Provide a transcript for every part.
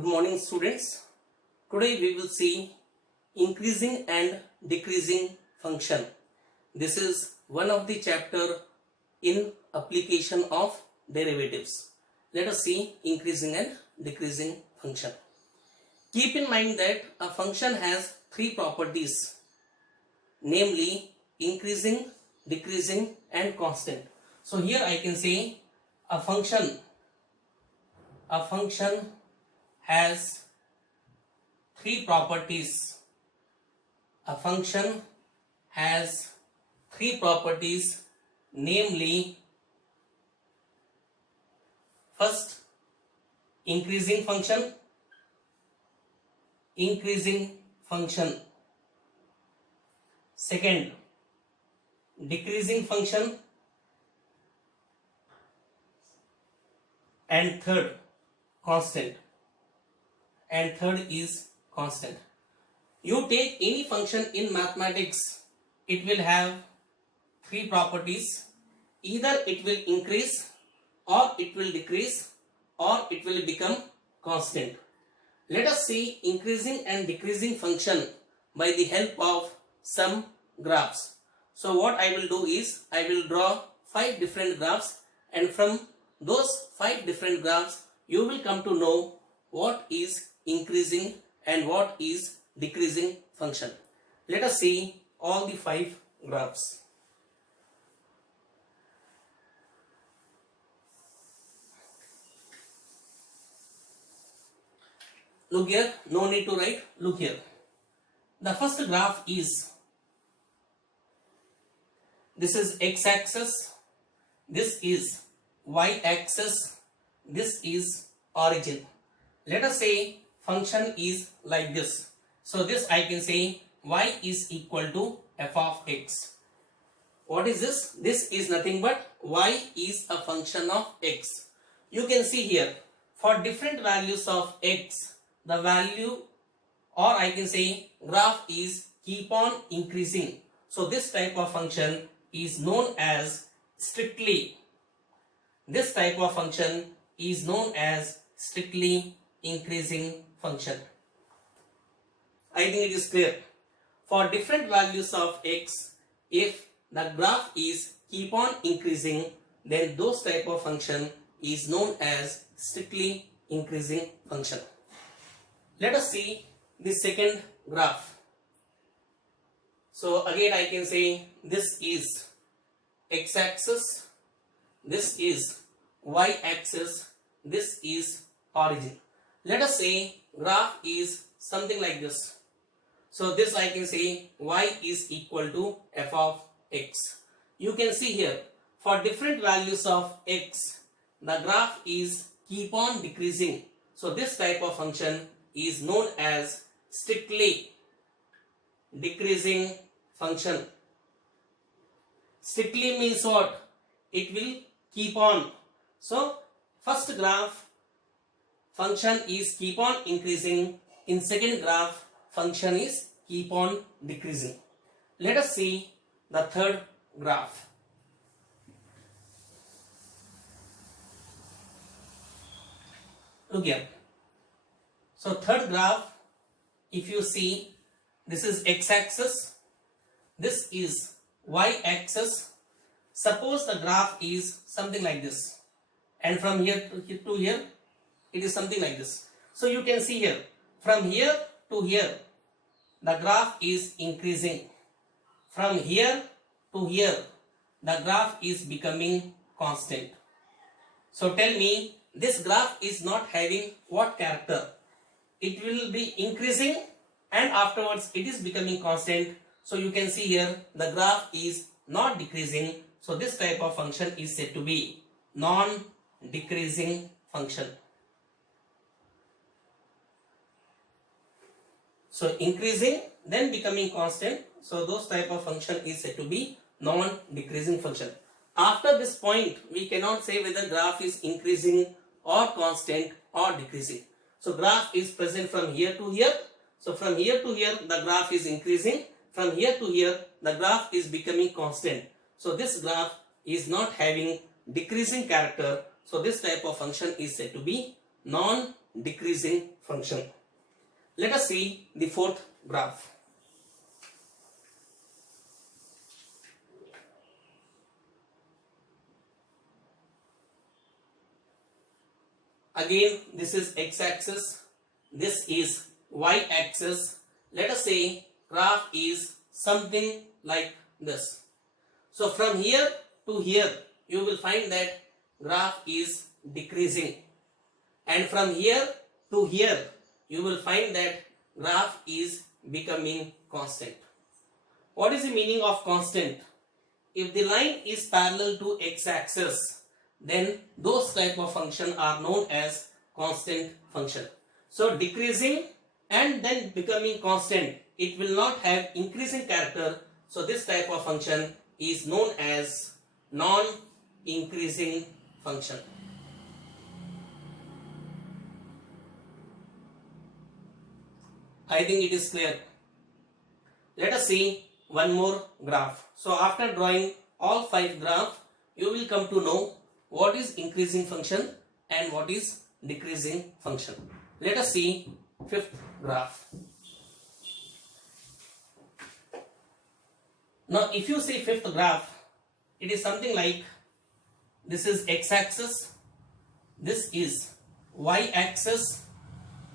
Good morning students. Today we will see increasing and decreasing function. This is one of the chapter in application of derivatives. Let us see increasing and decreasing function. Keep in mind that a function has three properties, namely increasing, decreasing and constant. So here I can say a function has three properties. A function has three properties, namely first increasing function, second decreasing function, and third constant. And third is constant. You take any function in mathematics, it will have three properties. Either it will increase, or it will decrease, or it will become constant. Let us see increasing and decreasing function by the help of some graphs. So what I will do is I will draw 5 different graphs, and from those 5 different graphs you will come to know what is increasing and what is decreasing function. Let us see all the 5 graphs. Look here, no need to write, look here. The first graph is, this is x-axis, this is y-axis, this is origin. Let us say function is like this. So this I can say y is equal to f of x. What is this? This is nothing but y is a function of x. You can see here for different values of x, the value, or I can say graph is keep on increasing. So this type of function is known as strictly increasing function. I think it is clear. For different values of x, if the graph is keep on increasing, then those type of function is known as strictly increasing function. Let us see the second graph. So again I can say this is x-axis, this is y-axis, this is origin. Let us say graph is something like this. So this I can say y is equal to f of x. You can see here for different values of x, the graph is keep on decreasing. So this type of function is known as strictly decreasing function. Strictly means what? It will keep on. So first graph function is keep on increasing, in second graph function is keep on decreasing. Let us see the third graph. Look here. So third graph, if you see, this is x-axis, this is y-axis. Suppose the graph is something like this, and from here to here it is something like this. So you can see here from here to here the graph is increasing. From here to here the graph is becoming constant. So tell me, this graph is not having what character? It will be increasing and afterwards it is becoming constant. So you can see here the graph is not decreasing. So this type of function is said to be non-decreasing function. So increasing then becoming constant. So those type of function is said to be non-decreasing function. After this point we cannot say whether graph is increasing or constant or decreasing. So graph is present from here to here. So from here to here the graph is increasing. From here to here the graph is becoming constant. So this graph is not having decreasing character. So this type of function is said to be non decreasing function. Let us see the fourth graph. Again, this is x-axis, this is y-axis. Let us say graph is something like this. So from here to here, you will find that graph is decreasing, and from here to here, you will find that graph is becoming constant. What is the meaning of constant? If the line is parallel to x-axis, then those type of function are known as constant function. So decreasing and then becoming constant, it will not have increasing character. So this type of function is known as non-increasing function. I think it is clear. Let us see one more graph. So after drawing all 5 graphs, you will come to know what is increasing function and what is decreasing function. Let us see 5th graph. Now if you see 5th graph, it is something like this is x-axis, this is y-axis,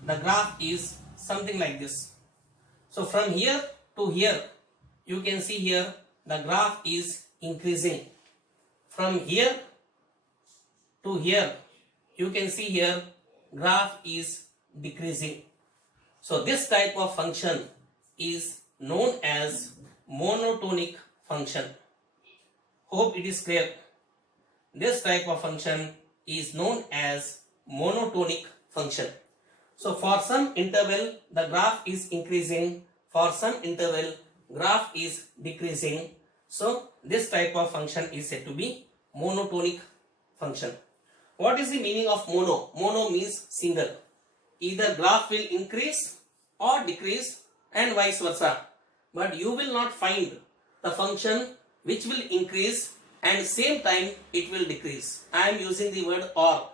the graph is something like this. So from here to here, you can see here the graph is increasing. From here to here, you can see here graph is decreasing. So this type of function is known as monotonic function. Hope it is clear. This type of function is known as monotonic function. So for some interval, the graph is increasing. For some interval, graph is decreasing. So this type of function is said to be monotonic function. What is the meaning of mono? Mono means single. Either graph will increase or decrease and vice versa. But you will not find the function which will increase and same time it will decrease. I am using the word or.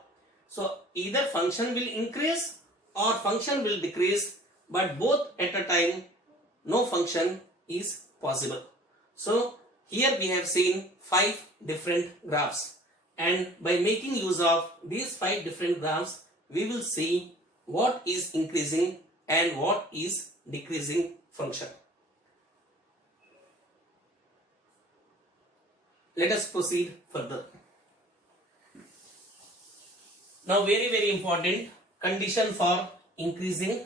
So either function will increase or function will decrease, but both at a time no function is possible. So here we have seen 5 different graphs, and by making use of these 5 different graphs, we will see what is increasing and what is decreasing function. Let us proceed further. Now very important condition for increasing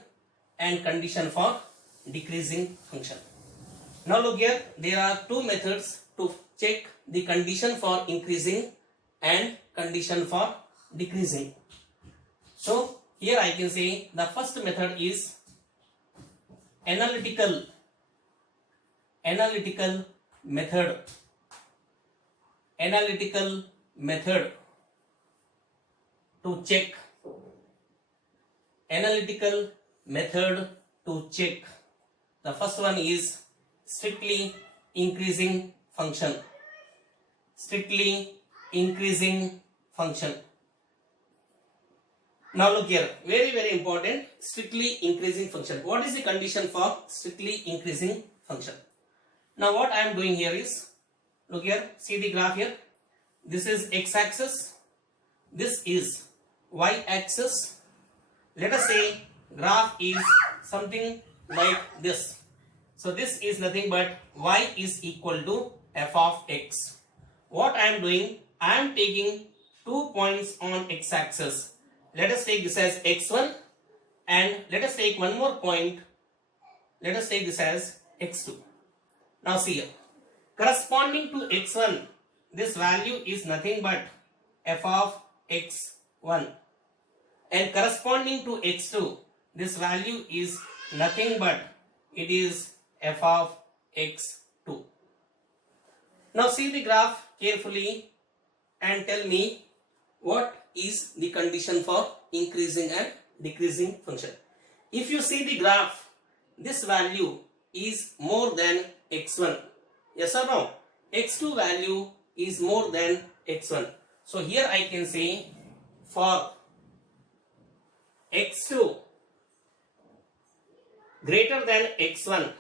and condition for decreasing function. Now look here, there are 2 methods to check the condition for increasing and condition for decreasing. So here I can say the first method is analytical method. Analytical method to check. Analytical method to check. The first one is strictly increasing function. Strictly increasing function. Now look here, very important, strictly increasing function. What is the condition for strictly increasing function? Now what I am doing here is, look here, see the graph here. This is x-axis, this is y-axis. Let us say graph is something like this. So this is nothing but y is equal to f of x. What I am doing, I am taking 2 points on x-axis. Let us take this as x1 and let us take one more point. Let us take this as x2. Now see here, corresponding to x1, this value is nothing but f of x1, and corresponding to x2, this value is nothing but it is f of x2. Now see the graph carefully and tell me what is the condition for increasing and decreasing function. If you see the graph, this value is more than x1. Yes or no? x2 value is more than x1. So here I can say for x2 greater than x1,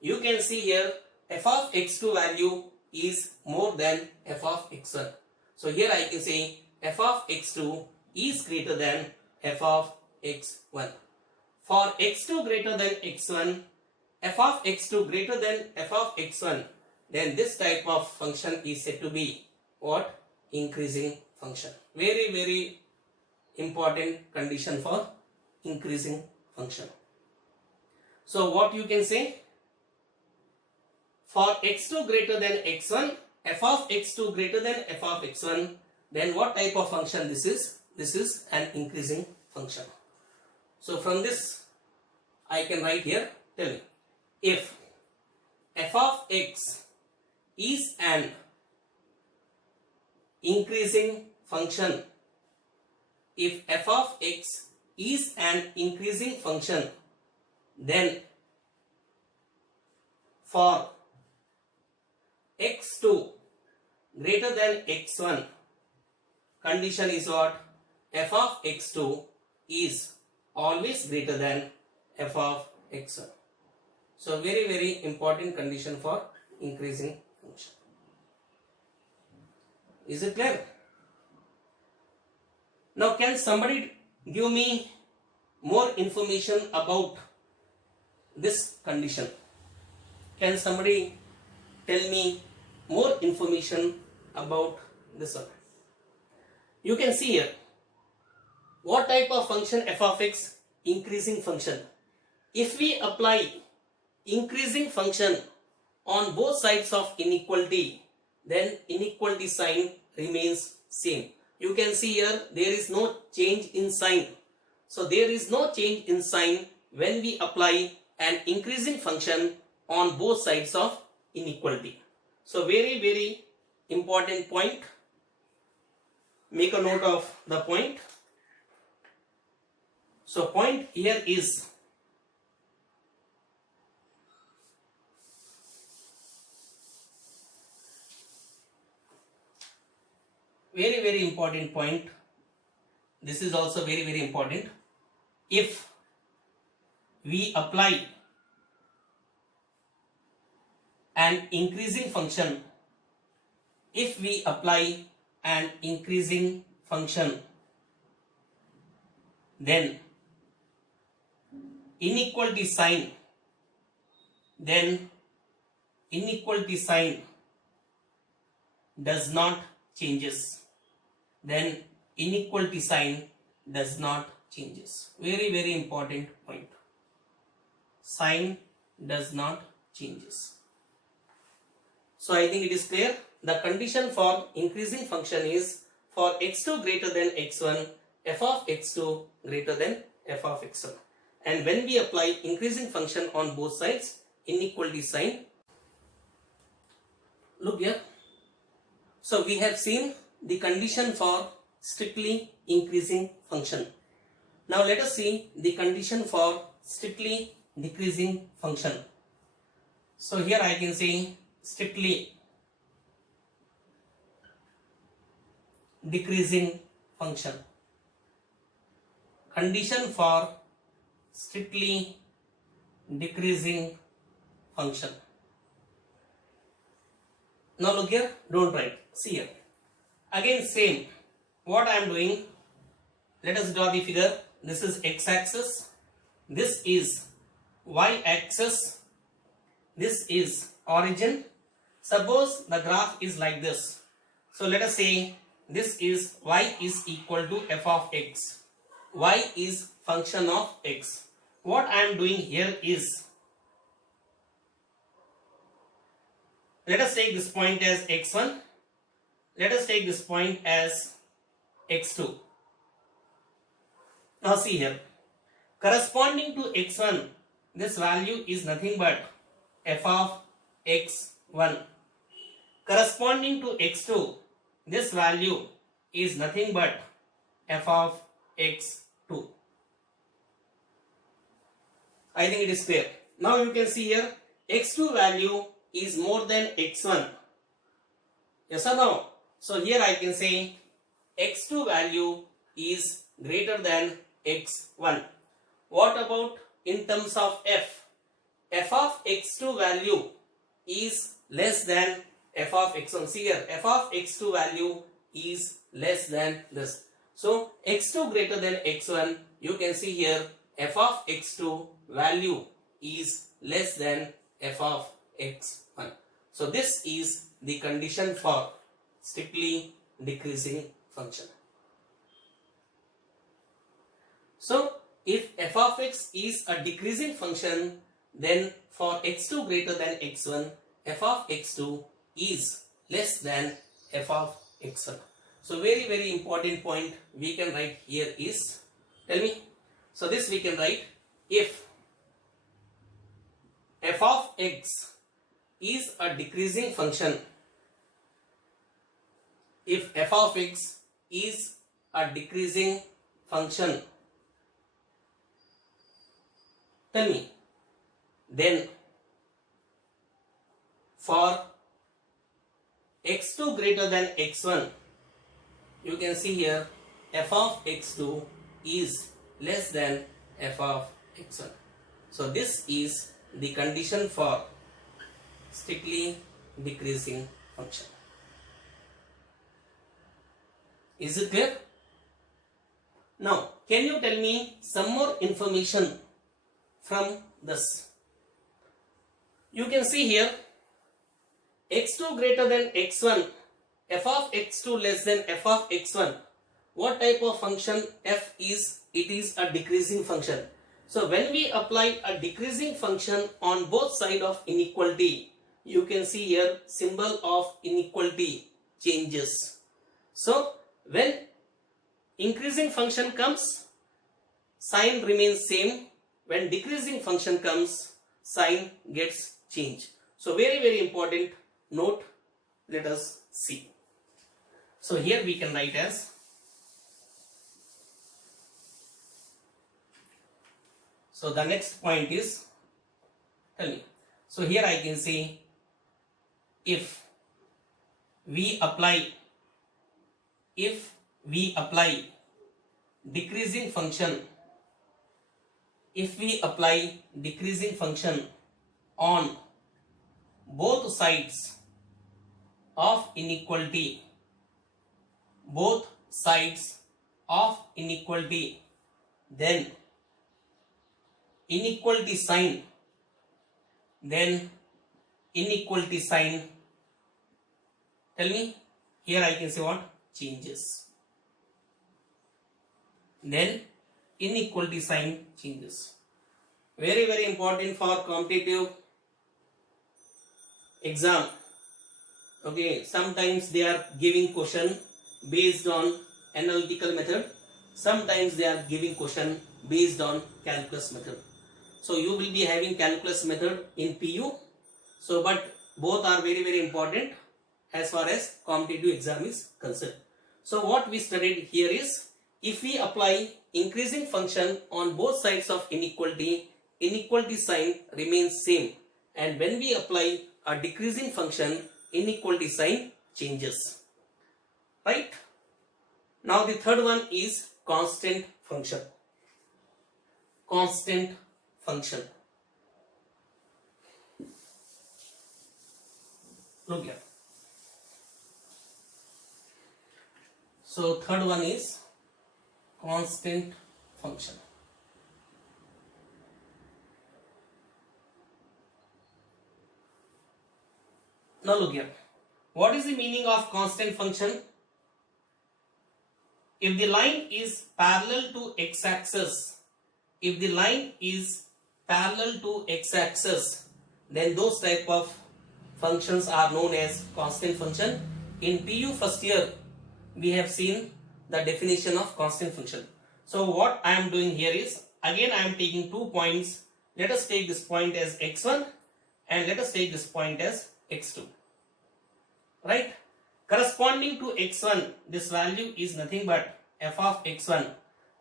you can see here f of x2 value is more than f of x1. So here I can say f of x2 is greater than f of x1. For x2 greater than x1, f of x2 greater than f of x1, then this type of function is said to be what? Increasing function. Very, very important condition for increasing function. So what you can say? For x2 greater than x1, f of x2 greater than f of x1, then what type of function this is? This is an increasing function. So from this I can write here, tell me, if f of x is an increasing function, if f of x is an increasing function, then for x2 greater than x1, condition is what? F of x2 is always greater than f of x1. So very, very important condition for increasing function. Is it clear? Now can somebody give me more information about this condition? Can somebody tell me more information about this one? You can see here, what type of function f of x? Increasing function. If we apply increasing function on both sides of inequality, then inequality sign remains same. You can see here, there is no change in sign. So there is no change in sign when we apply an increasing function on both sides of inequality. So very, very important point. Make a note of the point. So point here is very, very important point. This is also very, very important. If we apply an increasing function, if we apply an increasing function, then inequality sign does not changes. Then inequality sign does not changes. Very, very important point. Sign does not changes. So I think it is clear. The condition for increasing function is for x2 greater than x1, f of x2 greater than f of x1. And when we apply increasing function on both sides, inequality sign. Look here. So we have seen the condition for strictly increasing function. Now let us see the condition for strictly decreasing function. So here I can say strictly decreasing function. Condition for strictly decreasing function. Now look here, don't write. See here. Again same. What I am doing, let us draw the figure. This is x-axis. This is y-axis. This is origin. Suppose the graph is like this. So let us say this is y is equal to f of x. Y is function of x. What I am doing here is, let us take this point as x1. Let us take this point as x2. Now see here, corresponding to x1, this value is nothing but f of x1. Corresponding to x2, this value is nothing but f of x2. I think it is clear. Now you can see here, x2 value is more than x1. Yes or no? So here I can say x2 value is greater than x1. What about in terms of f? F of x2 value is less than f of x1. See here, f of x2 value is less than this. So x2 greater than x1, you can see here f of x2 value is less than f of x1. So this is the condition for strictly decreasing function. So if f of x is a decreasing function, then for x2 greater than x1, f of x2 is less than f of x1. So very important point we can write here is, tell me, so this we can write, if f of x is a decreasing function, if f of x is a decreasing function, tell me, then for x2 greater than x1, you can see here f of x2 is less than f of x1. So this is the condition for strictly decreasing function. Is it clear? Now, can you tell me some more information from this? You can see here x2 greater than x1, f of x2 less than f of x1. What type of function f is? It is a decreasing function. So when we apply a decreasing function on both sides of inequality, you can see here symbol of inequality changes. So when increasing function comes, sign remains same. When decreasing function comes, sign gets changed. So very important note. Let us see. So here we can write as, so the next point is, tell me. So here I can say, if we apply decreasing function, if we apply decreasing function on both sides of inequality, then inequality sign, tell me, here I can say what? Changes. Then inequality sign changes. Very important for competitive exam. Okay, sometimes they are giving question based on analytical method, sometimes they are giving question based on calculus method. So you will be having calculus method in PU. So but both are very important as far as competitive exam is concerned. So what we studied here is, if we apply increasing function on both sides of inequality, inequality sign remains same, and when we apply a decreasing function, inequality sign changes. Right? Now the third one is constant function. Constant function. Look here. So third one is constant function. Now look here. What is the meaning of constant function? If the line is parallel to x-axis, then those type of functions are known as constant function. In PU first year, we have seen the definition of constant function. So what I am doing here is, again I am taking 2 points. Let us take this point as x1 and let us take this point as x2. Right? Corresponding to x1, this value is nothing but f of x1,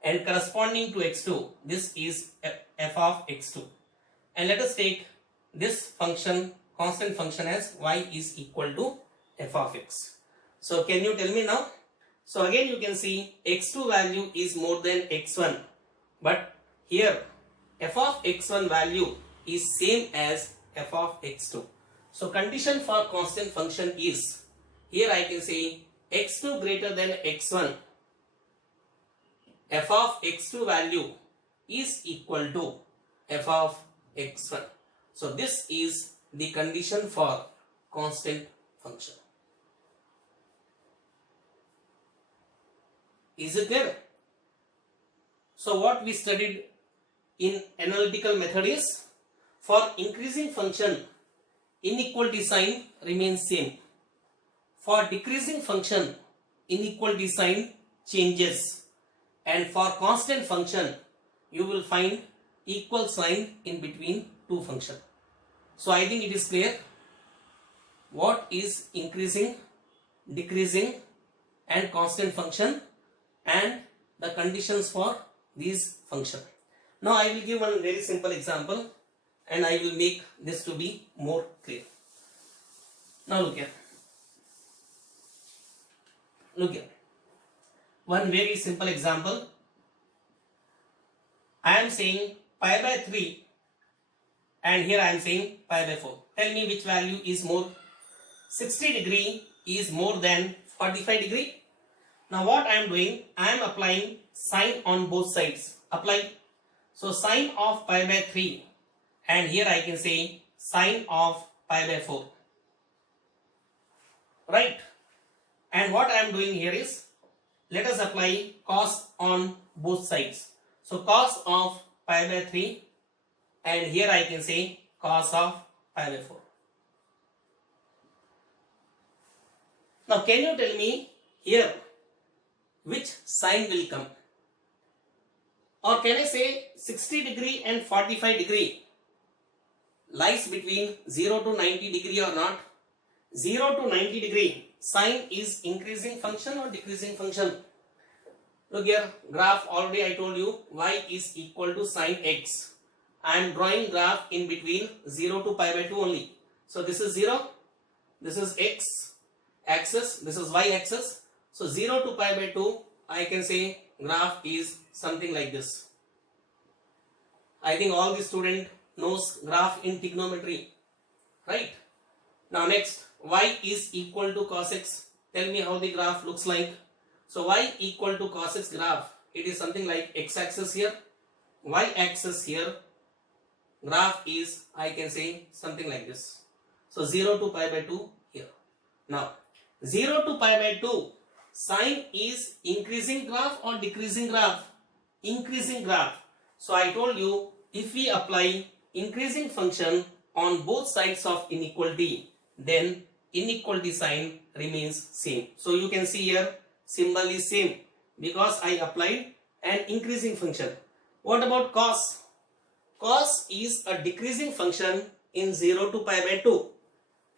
and corresponding to x2, this is f of x2. And let us take this function, constant function, as y is equal to f of x. So can you tell me now? So again you can see x2 value is more than x1. but here f of x1 value is same as f of x2. So condition for constant function is, here I can say x2 greater than x1, f of x2 value is equal to f of x1. So this is the condition for constant function. Is it clear? So what we studied in analytical method is, for increasing function inequality sign remains same. For decreasing function inequality sign changes, and for constant function you will find equal sign in between two functions. So I think it is clear what is increasing, decreasing and constant function and the conditions for these function. Now I will give one very simple example and I will make this to be more clear. Now look here. Look here. One very simple example. I am saying pi by 3 and here I am saying pi by 4. Tell me which value is more. 60 degree is more than 45 degree. Now what I am doing, I am applying sine on both sides. Apply. So sine of pi by 3 and here I can say sine of pi by 4. Right. And what I am doing here is, let us apply cos on both sides. So cos of pi by 3 and here I can say cos of pi by 4. Now can you tell me here which sign will come? Or can I say 60 degree and 45 degree lies between 0 to 90 degree or not? 0 to 90 degree sign is increasing function or decreasing function? Look here, graph already I told you y is equal to sine x. I am drawing graph in between 0 to pi by 2 only. So this is 0, this is x axis, this is y axis. So 0 to pi by 2 I can say graph is something like this. I think all the student knows graph in trigonometry, right? Now next, y is equal to cos x. Tell me how the graph looks like. So y equal to cos x graph, it is something like x axis here, y axis here. Graph is, I can say something like this. So 0 to pi by 2 here. Now 0 to pi by 2 sine is increasing graph or decreasing graph? Increasing graph. So I told you, if we apply increasing function on both sides of inequality, then inequality sign remains same. So you can see here symbol is same because I applied an increasing function. What about cos? Cos is a decreasing function in 0 to pi by 2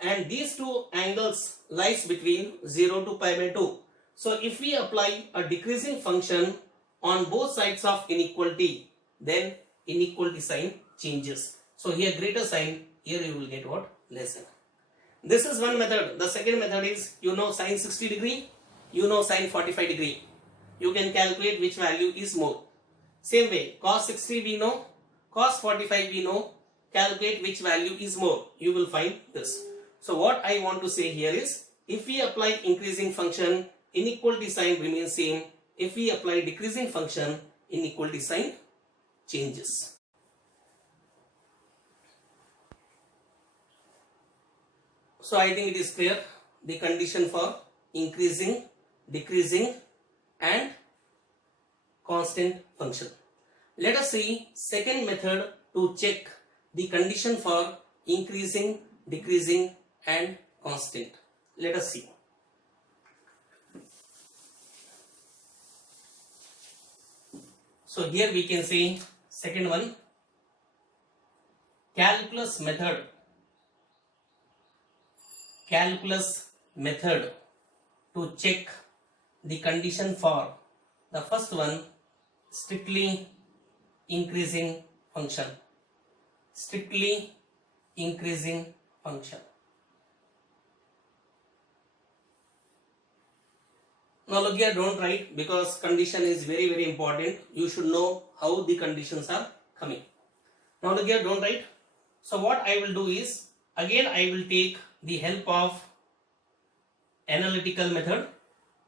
and these two angles lies between 0 to pi by 2. So if we apply a decreasing function on both sides of inequality, then inequality sign changes. So here greater sign, here you will get what? Lesser. This is one method. The second method is, you know sine 60 degree, you know sine 45 degree. You can calculate which value is more. Same way, cos 60 we know, cos 45 we know, calculate which value is more. You will find this. So what I want to say here is, if we apply increasing function, inequality sign remains same. If we apply decreasing function, inequality sign changes. So I think it is clear the condition for increasing, decreasing and constant function. Let us see second method to check the condition for increasing, decreasing and constant. Let us see. So here we can say second one, calculus method. Calculus method to check the condition for the first one, strictly increasing function. Strictly increasing function. Now look here, don't write because condition is very very important. You should know how the conditions are coming. Now look here, don't write. So what I will do is, again I will take the help of analytical method.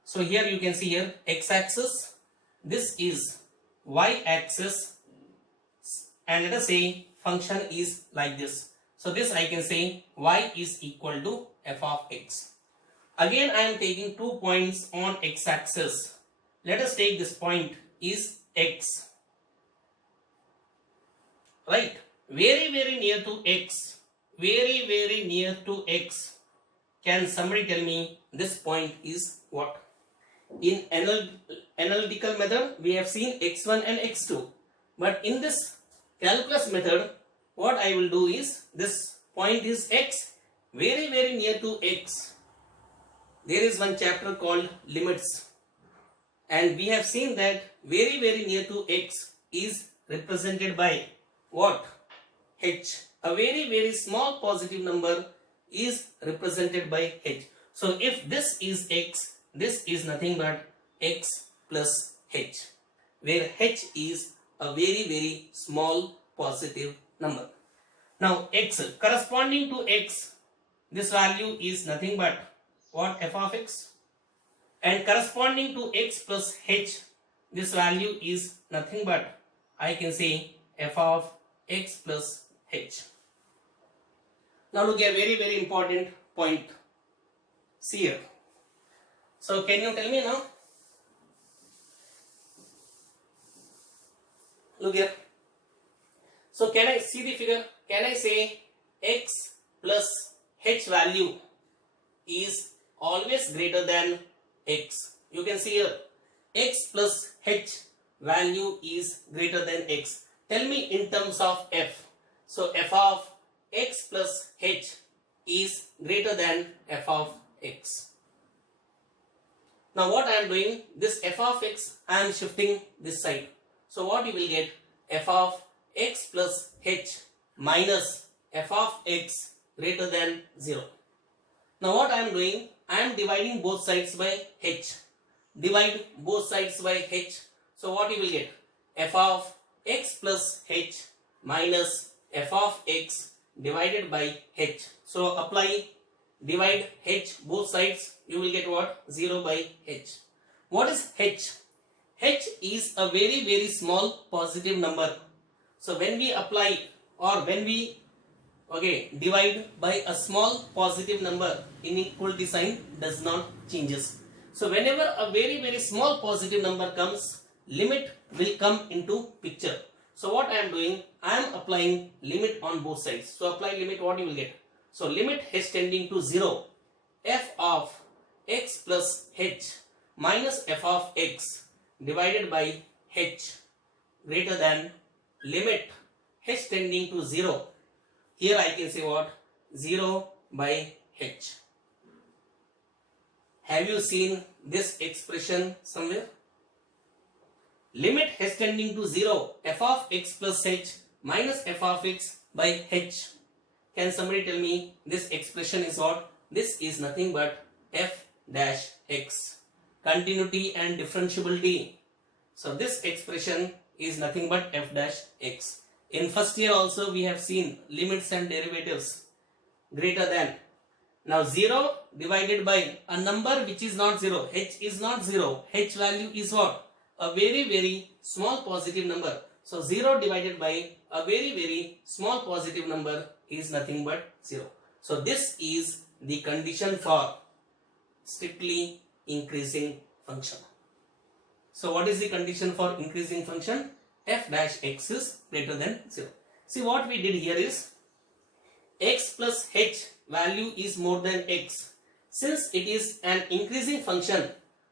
So here you can see here x-axis, this is y-axis, and let us say function is like this. So this I can say y is equal to f of x. Again I am taking 2 points on x-axis. Let us take this point is x. Right? Very very near to x. Very very near to x. Can somebody tell me this point is what? In analytical method we have seen x1 and x2. But in this calculus method, what I will do is, this point is x, very very near to x. There is one chapter called limits, and we have seen that very very near to x is represented by what? H. A very very small positive number is represented by h. So if this is x, this is nothing but x plus h, where h is a very very small positive number. Now x, corresponding to x, this value is nothing but what? F of x. And corresponding to x plus h, this value is nothing but, I can say, f of x plus h. Now look at very very important point. See here. So can you tell me now? Look here. So can I see the figure? Can I say x plus h value is always greater than x? You can see here, x plus h value is greater than x. Tell me in terms of f. So f of x plus h is greater than f of x. Now what I am doing, this f of x I am shifting this side. So what you will get? F of x plus h minus f of x greater than 0. Now what I am doing, I am dividing both sides by h. Divide both sides by h. So what you will get? F of x plus h minus f of x divided by h. So apply, divide h both sides, you will get what? 0 by h. What is h? H is a very very small positive number. So when we apply, or when we divide by a small positive number, inequality sign does not changes. So whenever a very very small positive number comes, limit will come into picture. So what I am doing, I am applying limit on both sides. So apply limit, what you will get? So limit h tending to 0, f of x plus h minus f of x divided by h greater than limit h tending to 0. Here I can say what? 0 by h. Have you seen this expression somewhere? Limit h tending to 0, f of x plus h minus f of x by h. Can somebody tell me this expression is what? This is nothing but f dash x. Continuity and differentiability. So this expression is nothing but f dash x. In first year also we have seen limits and derivatives greater than. Now 0 divided by a number which is not 0. H is not 0. H value is what? A very very small positive number. So 0 divided by a very very small positive number is nothing but 0. So this is the condition for strictly increasing function. So what is the condition for increasing function? F dash x is greater than 0. See what we did here is, x plus h value is more than x. Since it is an increasing function,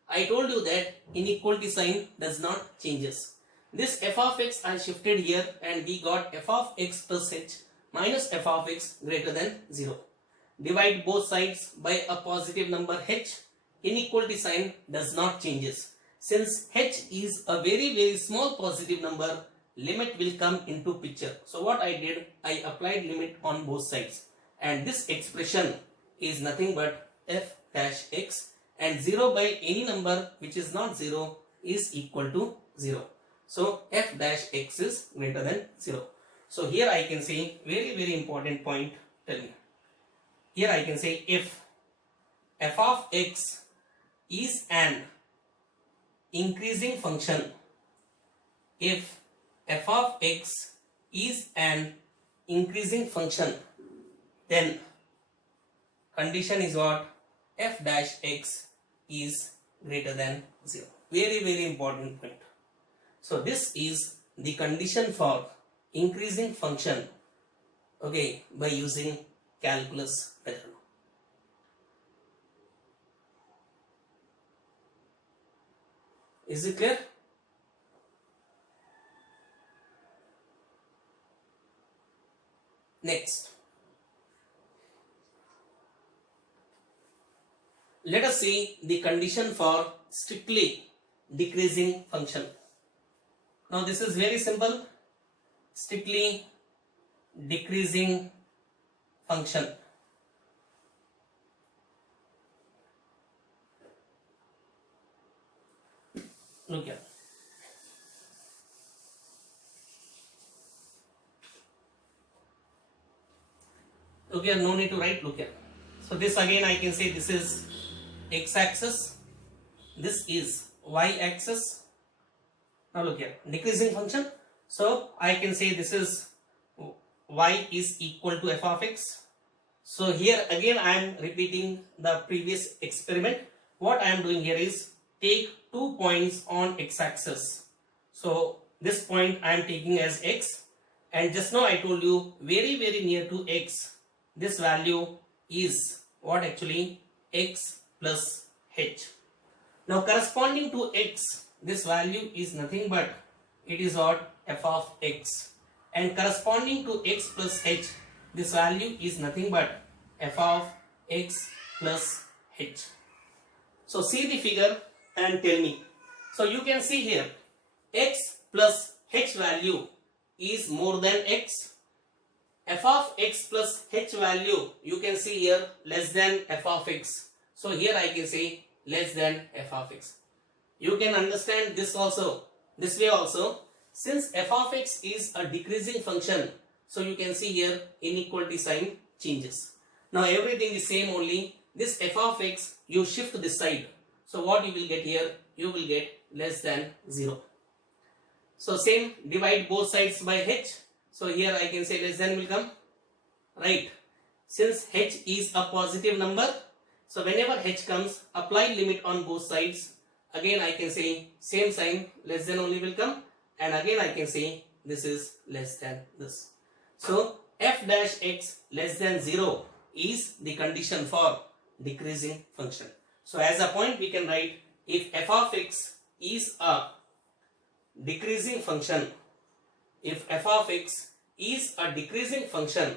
I told you that inequality sign does not changes. This f of x I shifted here and we got f of x plus h minus f of x greater than 0. Divide both sides by a positive number h. Inequality sign does not changes. Since h is a very very small positive number, limit will come into picture. So what I did, I applied limit on both sides, and this expression is nothing but f dash x, and 0 by any number which is not 0 is equal to 0. So f dash x is greater than 0. So here I can say very important point. Tell me. Here I can say if f of x is an increasing function, if f of x is an increasing function, then condition is what? F dash x is greater than 0. Very important point. So this is the condition for increasing function, okay, by using calculus method. Is it clear? Next, let us see the condition for strictly decreasing function. Now this is very simple. Strictly decreasing function. Look here. Look here, no need to write, look here. So this again I can say this is x-axis, this is y-axis. Now look here, decreasing function. So I can say this is y is equal to f of x. So here again I am repeating the previous experiment. What I am doing here is take 2 points on x-axis. So this point I am taking as x, and just now I told you very near to x, this value is what actually? X plus h. Now corresponding to x, this value is nothing but it is what? F of x, and corresponding to x plus h, this value is nothing but f of x plus h. So see the figure and tell me. So you can see here x plus h value is more than x. F of x plus h value you can see here less than f of x. So here I can say less than f of x. You can understand this also, this way also. Since f of x is a decreasing function, so you can see here inequality sign changes. Now everything is same, only this f of x you shift this side. So what you will get here? You will get less than 0. So same, divide both sides by h. So here I can say less than will come, right? Since h is a positive number, so whenever h comes, apply limit on both sides. Again I can say same sign, less than only will come, and again I can say this is less than this. So f dash x less than 0 is the condition for decreasing function. So as a point we can write, if f of x is a decreasing function, if f of x is a decreasing function,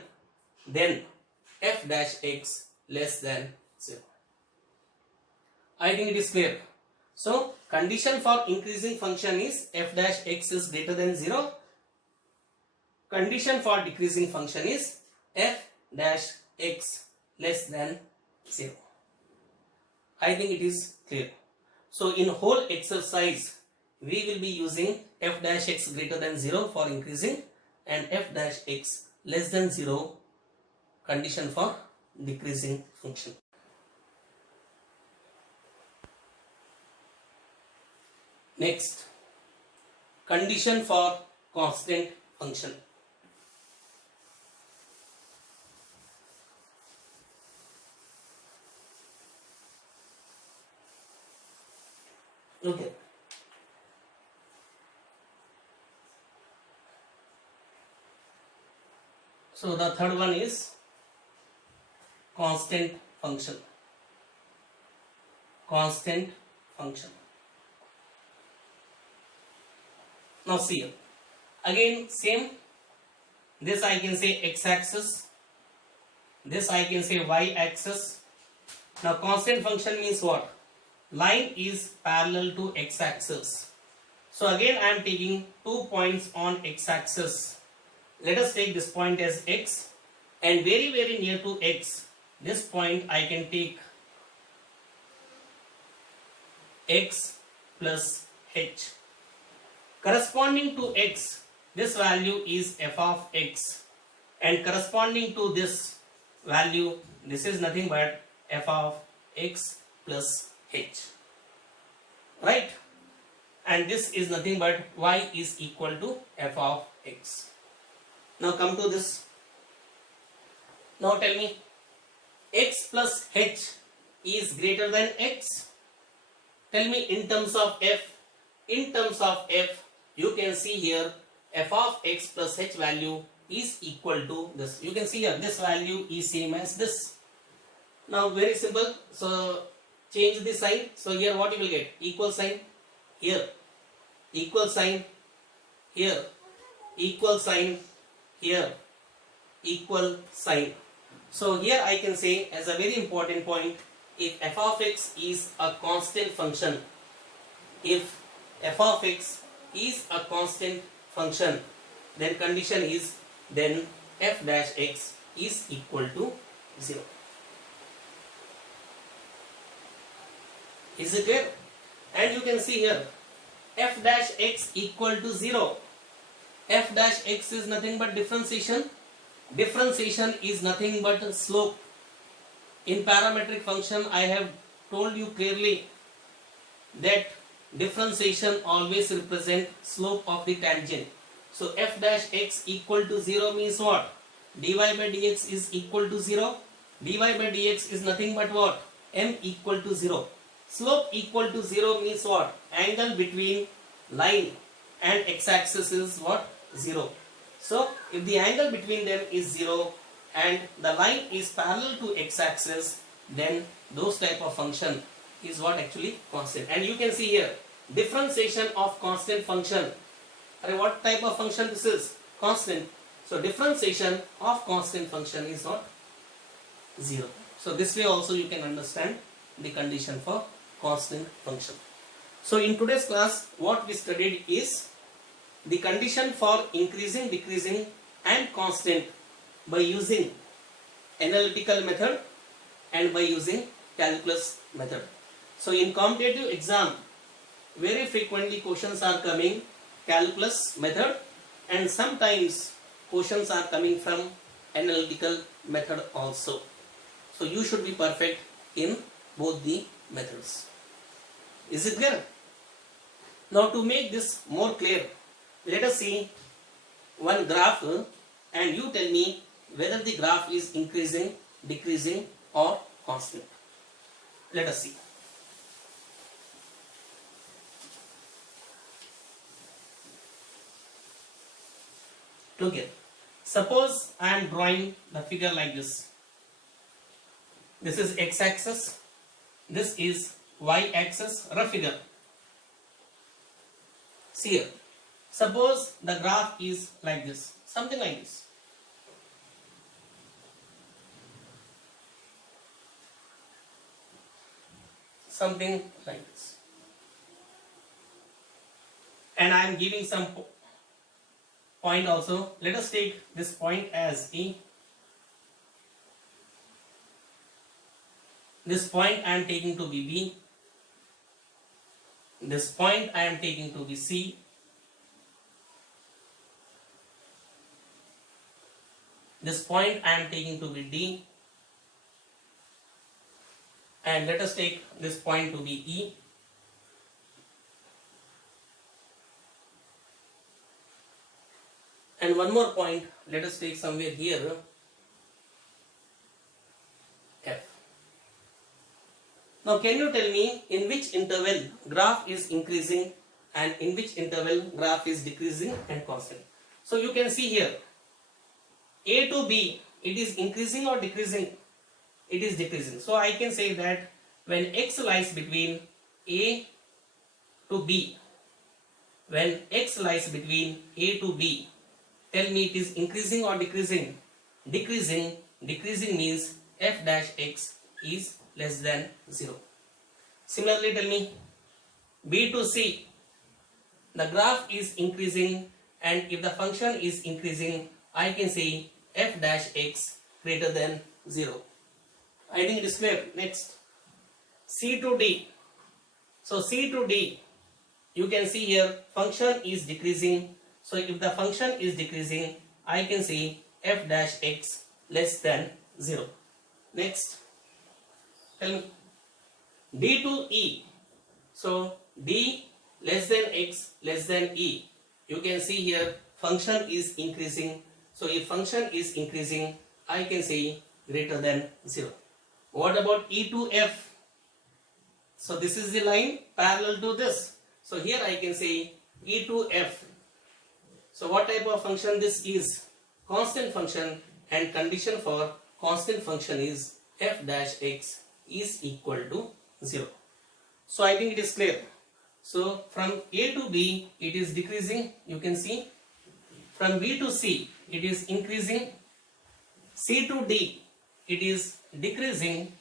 then f dash x less than 0. I think it is clear. So condition for increasing function is f dash x is greater than 0. Condition for decreasing function is f dash x less than 0. I think it is clear. So in whole exercise we will be using f dash x greater than 0 for increasing and f dash x less than 0 condition for decreasing function. Next, condition for constant function. Okay. So the third one is constant function. Constant function. Now see here. Again same. This I can say x-axis. This I can say y-axis. Now constant function means what? Line is parallel to x-axis. So again I am taking 2 points on x-axis. Let us take this point as x, and very near to x, this point I can take x plus h. Corresponding to x, this value is f of x, and corresponding to this value, this is nothing but f of x plus h, right? And this is nothing but y is equal to f of x. Now come to this. Now tell me, x plus h is greater than x. Tell me in terms of f. In terms of f, you can see here f of x plus h value is equal to this. You can see here this value is same as this. Now very simple. So change the sign. So here what you will get? Equal sign here, equal sign here, equal sign here, equal sign. So here I can say as a very important point, if f of x is a constant function, if f of x is a constant function, then condition is then f dash x is equal to 0. Is it clear? And you can see here f dash x equal to 0. F dash x is nothing but differentiation. Differentiation is nothing but slope. In parametric function, I have told you clearly that differentiation always represent slope of the tangent. So f dash x equal to 0 means what? Dy by dx is equal to 0. Dy by dx is nothing but what? M equal to 0. Slope equal to 0 means what? Angle between line and x-axis is what? 0. So if the angle between them is 0 and the line is parallel to x-axis, then those type of function is what actually constant. And you can see here differentiation of constant function. What type of function this is? Constant. So differentiation of constant function is not 0. So this way also you can understand the condition for constant function. So in today's class what we studied is the condition for increasing, decreasing and constant by using analytical method and by using calculus method. So in competitive exam very frequently questions are coming calculus method and sometimes questions are coming from analytical method also. So you should be perfect in both the methods. Is it clear? Now to make this more clear, let us see one graph and you tell me whether the graph is increasing, decreasing or constant. Let us see. Together. Suppose I am drawing the figure like this. This is x-axis, this is y-axis, rough figure. See here. Suppose the graph is like this, something like this. Something like this. And I am giving some point also. Let us take this point as E. This point I am taking to be B. This point I am taking to be C. This point I am taking to be D. And let us take this point to be E. And one more point, let us take somewhere here, F. Now can you tell me in which interval graph is increasing and in which interval graph is decreasing and constant? So you can see here, A to B, it is increasing or decreasing? It is decreasing. So I can say that when x lies between A to B, when x lies between A to B, tell me it is increasing or decreasing? Decreasing. Decreasing means f dash x is less than 0. Similarly, tell me B to C, the graph is increasing and if the function is increasing, I can say f dash x greater than 0. I think it is clear. Next, C to D, So C to D, you can see here function is decreasing. So if the function is decreasing, I can see f dash x less than 0. Next, tell me D to E. So D less than x less than E. You can see here function is increasing. So if function is increasing, I can say greater than 0. What about E to F? So this is the line parallel to this. So here I can say E to F. So what type of function this is? Constant function, and condition for constant function is f dash x is equal to 0. So I think it is clear. So from A to B it is decreasing, you can see. From B to C it is increasing. C to D it is decreasing,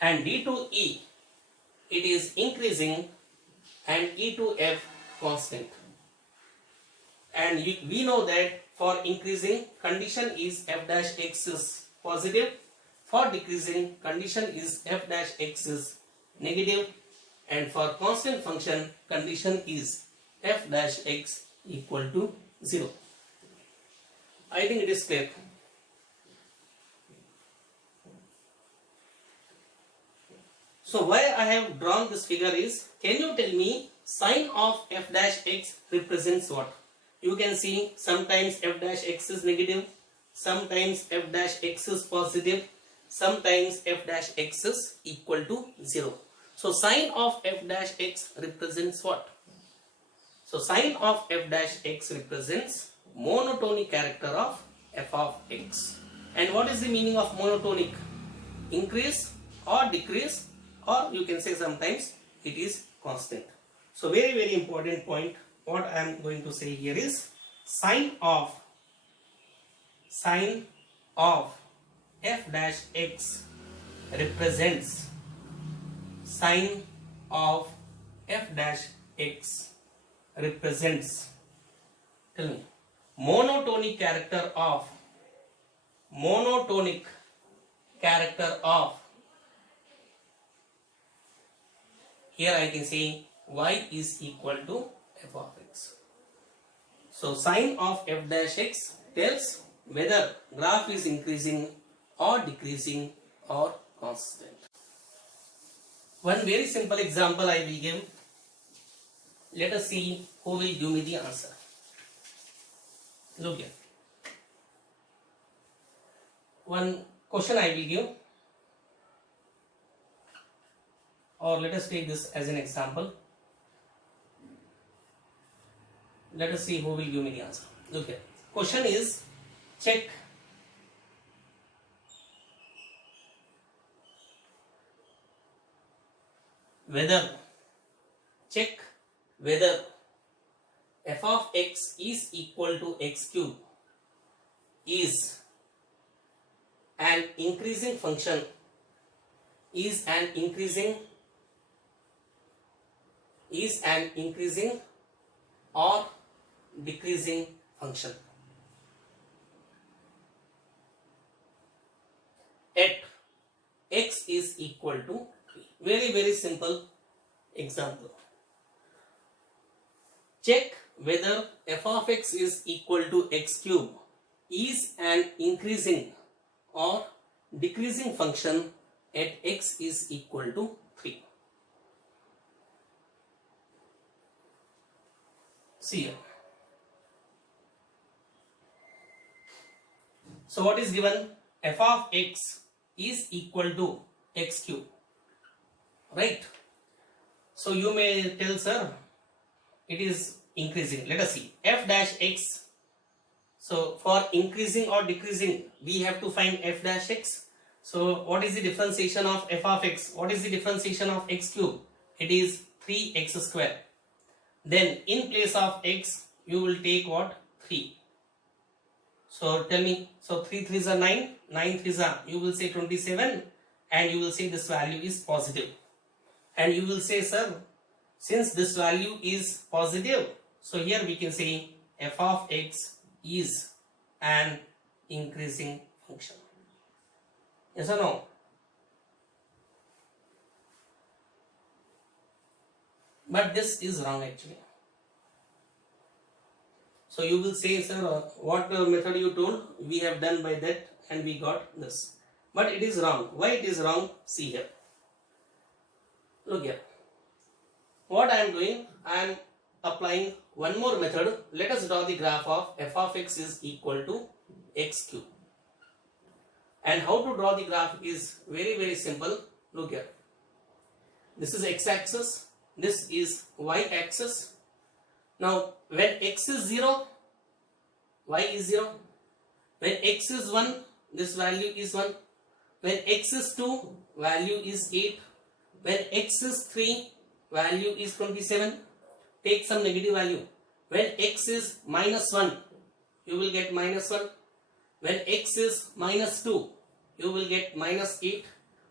and D to E it is increasing, and E to F constant. And we know that for increasing condition is f dash x is positive, for decreasing condition is f dash x is negative, and for constant function condition is f dash x equal to 0. I think it is clear. So why I have drawn this figure is, can you tell me sign of f dash x represents what? You can see sometimes f dash x is negative, sometimes f dash x is positive, sometimes f dash x is equal to 0. So sign of f dash x represents what? So sign of f dash x represents monotonic character of f of x. And what is the meaning of monotonic? Increase or decrease, or you can say sometimes it is constant. So very important point, what I am going to say here is sign of f dash x represents sign of f dash x represents, tell me, monotonic character of here I can say y is equal to f of x. So sign of f dash x tells whether graph is increasing or decreasing or constant. One very simple example I will give. Let us see who will give me the answer. Look here. One question I will give, or let us take this as an example. Let us see who will give me the answer. Look here. Question is, check whether f of x is equal to x cube is an increasing function, is an increasing or decreasing function at x is equal to 3. Very simple example. Check whether f of x is equal to x cube is an increasing or decreasing function at x is equal to 3. See here. So what is given? F of x is equal to x cube, right? So you may tell, sir, it is increasing. Let us see. F dash x. So for increasing or decreasing, we have to find f dash x. So what is the differentiation of f of x? What is the differentiation of x cube? It is 3x square. Then in place of x, you will take what? 3. So tell me, so 3 3s are 9, 9 3s are, you will say 27, and you will say this value is positive. And you will say, sir, since this value is positive, so here we can say f of x is an increasing function. Yes or no? but this is wrong actually. So you will say, sir, what method you told, we have done by that and we got this, but it is wrong. Why it is wrong? See here, look here. What I am doing, I am applying one more method. Let us draw the graph of f of x is equal to x cube. And how to draw the graph is very simple. Look here. This is x axis. This is y axis. Now when x is 0, y is 0. When x is 1, this value is 1. When x is 2, value is 8. When x is 3, value is 27. Take some negative value. When x is minus 1, you will get minus 1. When x is minus 2, you will get minus 8.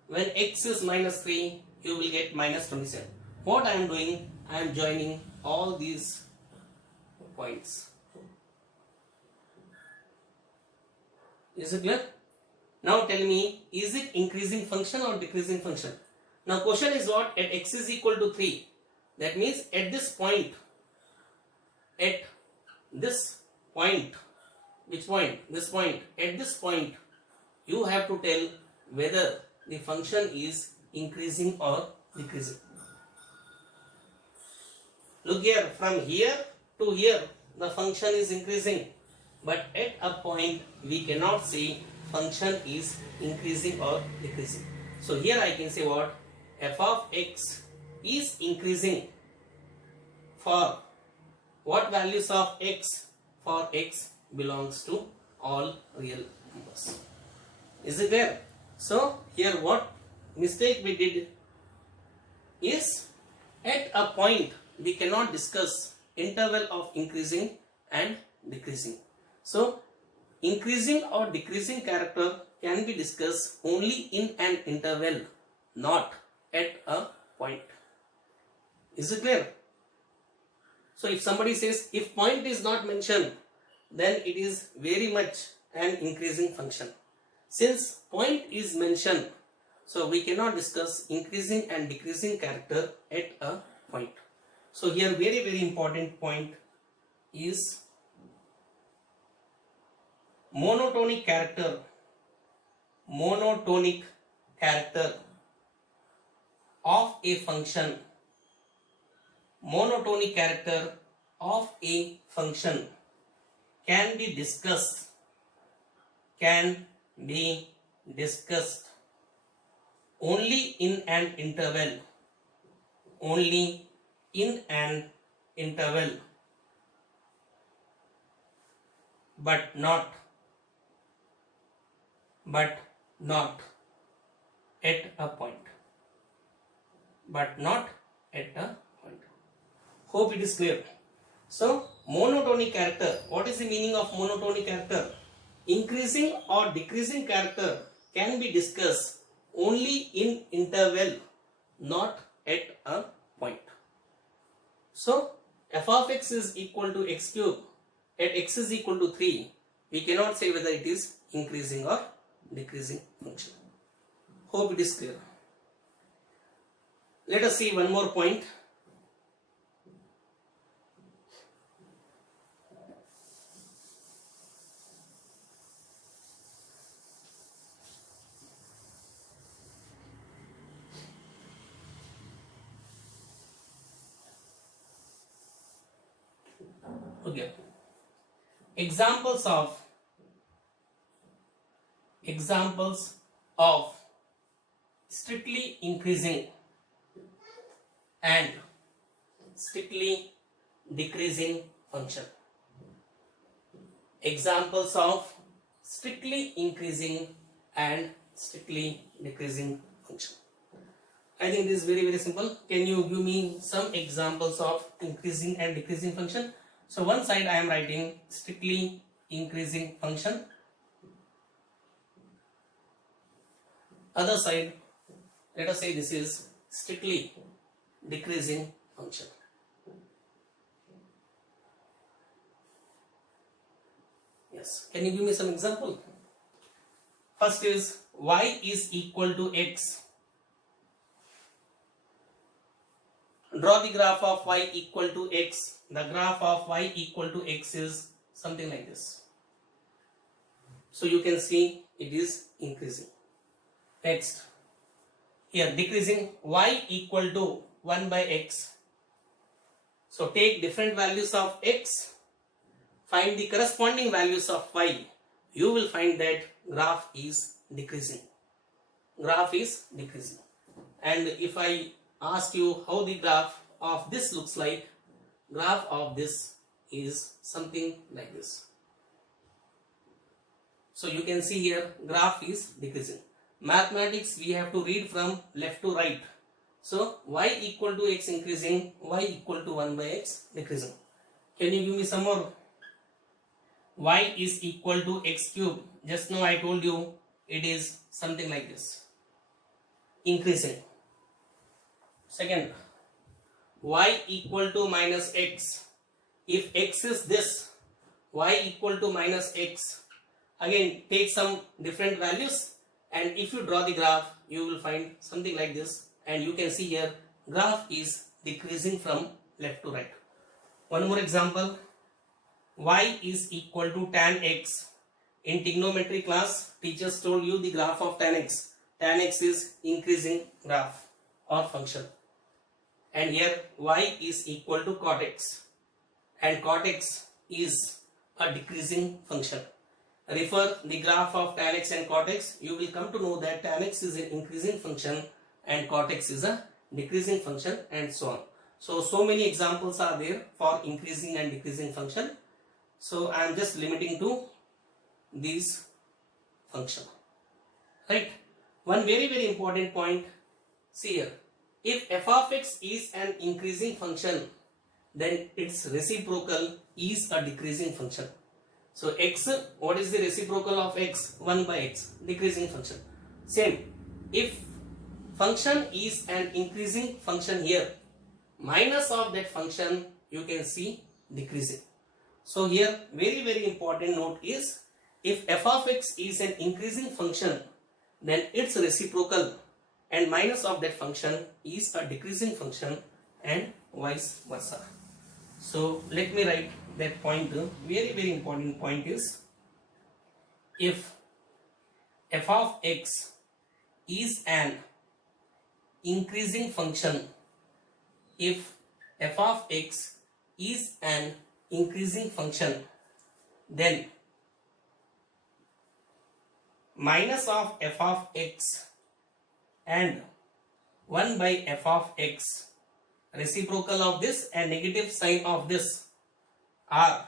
When x is minus 3, you will get minus 27. What I am doing, I am joining all these points. Is it clear? Now tell me, is it increasing function or decreasing function? Now question is what? At x is equal to 3. That means at this point, which point? This point. At this point, you have to tell whether the function is increasing or decreasing. Look here, from here to here, the function is increasing. But at a point, we cannot say function is increasing or decreasing. So here I can say what? F of x is increasing for what values of x? For x belongs to all real numbers. Is it there? So here what mistake we did is, at a point we cannot discuss interval of increasing and decreasing. So increasing or decreasing character can be discussed only in an interval, not at a point. Is it clear? So if somebody says if point is not mentioned, then it is very much an increasing function. Since point is mentioned, so we cannot discuss increasing and decreasing character at a point. So here very important point is monotonic character of a function. Monotonic character of a function can be discussed only in an interval, but not at a point. Hope it is clear. So monotonic character, what is the meaning of monotonic character? Increasing or decreasing character can be discussed only in interval, not at a point. So f of x is equal to x cube. At x is equal to 3, we cannot say whether it is increasing or decreasing function. Hope it is clear. Let us see one more point. Okay. Examples of strictly increasing and strictly decreasing function. Examples of strictly increasing and strictly decreasing function. I think this is very simple. Can you give me some examples of increasing and decreasing function? So one side I am writing strictly increasing function. Other side, let us say this is strictly decreasing function. Yes, can you give me some example? First is y is equal to x. draw the graph of y equal to x. The graph of y equal to x is something like this. So you can see it is increasing. Next, here decreasing, y equal to 1 by x. So take different values of x, find the corresponding values of y. You will find that graph is decreasing. Graph is decreasing. And if I ask you how the graph of this looks like, graph of this is something like this. So you can see here graph is decreasing. Mathematics we have to read from left to right. So y equal to x increasing, y equal to 1 by x decreasing. Can you give me some more? Y is equal to x cube. Just now I told you it is something like this. Increasing. Second, y equal to minus x. If x is this, y equal to minus x. Again take some different values, and if you draw the graph you will find something like this, and you can see here graph is decreasing from left to right. One more example, y is equal to tan x. In trigonometry class teachers told you the graph of tan x. Tan x is increasing graph or function, and here y is equal to cot x, and cot x is a decreasing function. Refer the graph of tan x and cot x, you will come to know that tan x is an increasing function and cot x is a decreasing function, and so on. So many examples are there for increasing and decreasing function. So I am just limiting to these function. Right? One very important point, see here, if f of x is an increasing function, then its reciprocal is a decreasing function. So x, what is the reciprocal of x? 1 by x, decreasing function. Same, if function is an increasing function here, minus of that function you can see decreasing. So here very important note is, if f of x is an increasing function, then its reciprocal and minus of that function is a decreasing function, and vice versa. So let me write that point. Very important point is, if f of x is an increasing function, if f of x is an increasing function, then minus of f of x and 1 by f of x, reciprocal of this and negative sign of this, are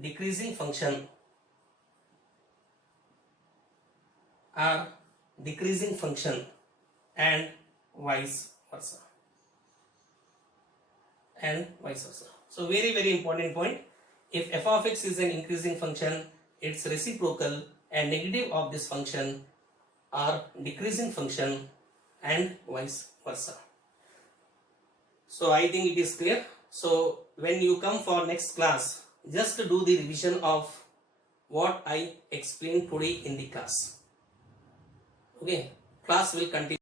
decreasing function, and vice versa, So very important point, if f of x is an increasing function, its reciprocal and negative of this function are decreasing function, and vice versa. So I think it is clear. So when you come for next class, just do the revision of what I explained today in the class. Okay, class will continue.